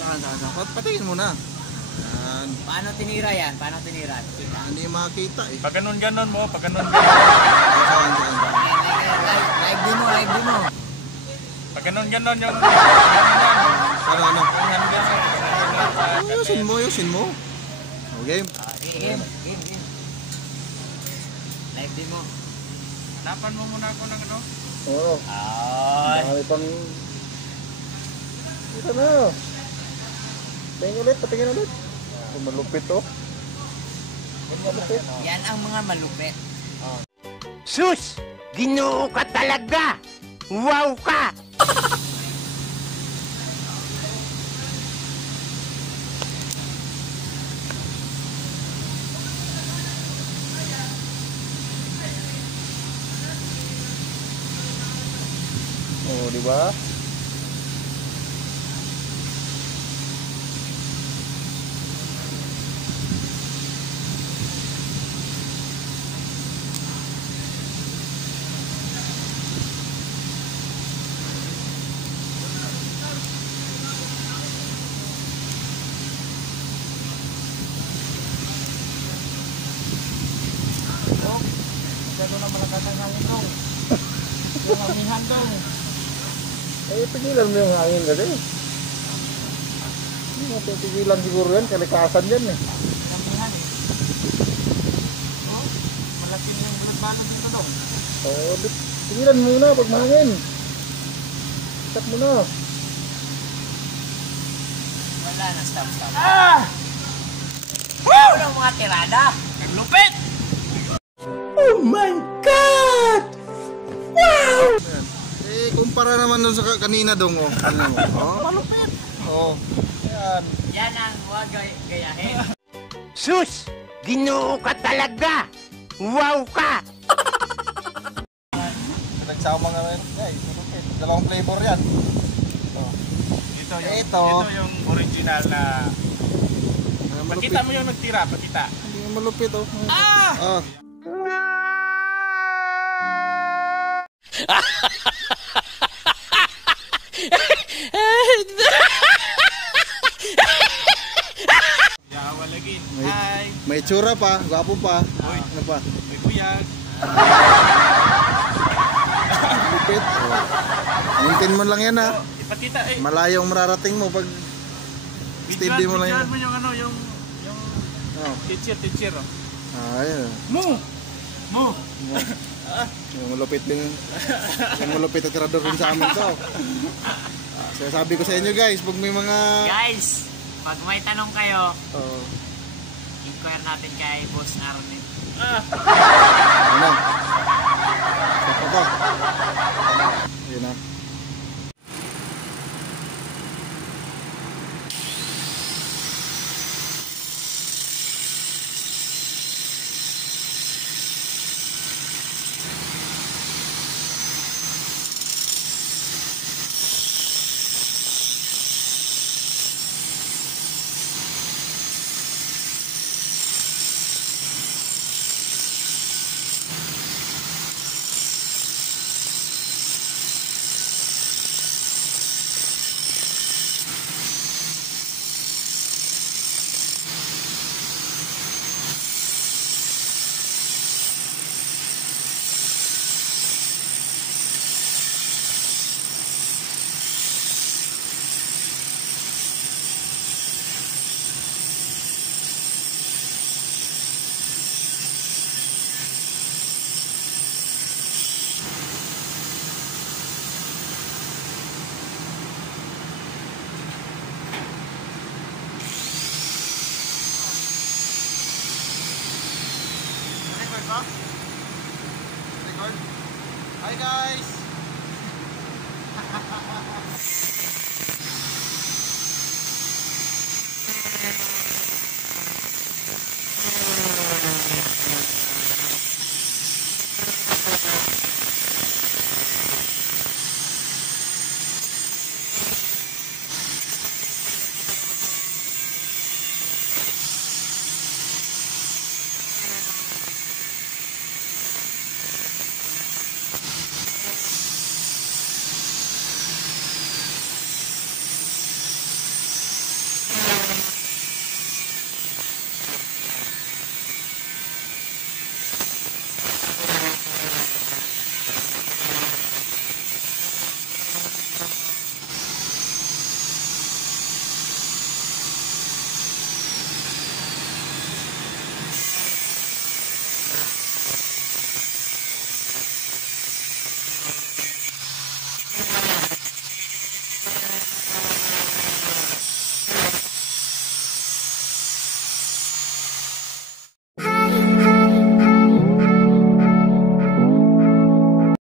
Saan? Patingin mo na. Yan. Paano tinira yan? Paano tinira? Kita. Hindi makita eh. Pag ganun mo, pag ganun. Saan? Live din mo. Pag ganun yung... Ano? Ayusin mo. Okay. Game. Live din mo. Hanapan mo muna ako ng ano? Oo. Ay. Dami pang... Ito na. Patingin ulit. Malupit oh. Yan ang mga malupit. Sus! Ginoo ka talaga! Wow ka! Oh, di ba? Gano'n na malakas ang hangin mo. Yung amihan dong. Pigilan mo yung hangin kasi. Hindi mo pigilan siguro yan. Kalikasan yan eh. Amihan eh. Oh, malaki yung bulad-balad dito dong. Oo, pigilan mo muna pag mahangin. Stop mo na. Wala na, stop. Woo! Ang mga tirada. Lupit! Oh my God! Wow! Kumpara naman dun sa kanina dong oh. Ano mo? Oh, malupit. Oh. Yan ang huwag gayahin. Sus! Ginoo ka talaga! Wow ka! Nagsama nga rin guys. Malupit. Dalawang flavor yan. Oh. Ito yung original na... Pakita mo yung nagtira, pakita. Hindi malupit oh. Ah! Yawa lagi. Hi. May tsura pa, gwapo pa. Ano pa? May buyag. Malupit. Oh. Hintin mo lang yan ha. Ipakita eh. Malayong mararating mo pag steady mo lang yan. Videoan mo yung ano, yung Oh. teacher oh. Ayun. Mo. Yung malupit din. Yung malupit at tirador rin sa amin to. So sabi ko sa inyo guys, pag may mga Guys, pag may tanong kayo, oh, inquire natin kay Boss Arnett. ano? Saka ba? Yun na. Record? Hi guys!